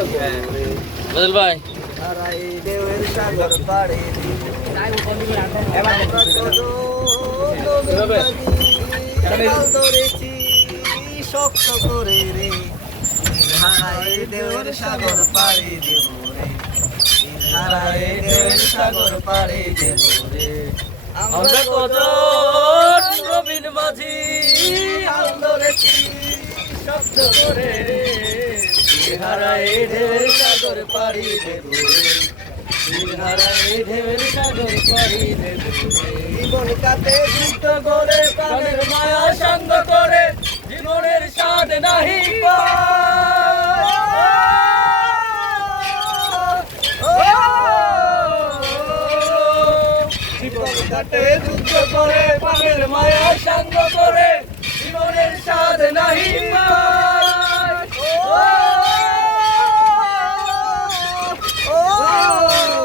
বদল ভাই হারাই ঢেউয়ের সাগর পাড়ি ধরেছি শক্ত করে রে হারাই ঢেউয়ের সাগর পাড়ি দেব রে হারাই ঢেউয়ের সাগর পাড়ি দেব রে আমরা কত নবীন মাঝি হাল ধরেছি শব্দ করে হারাই ঢেউয়ের সাগর পাড়ি দেব রে হারাই ঢেউয়ের সাগর পাড়ি দেব জীবন কাটে যুদ্ধ করে প্রাণের মায়া সঙ্গ করে জীবনের স্বাদ নাহি জীবন কাটে যুদ্ধ করে প্রাণের মায়া সঙ্গ করে জীবনের স্বাদ নাহি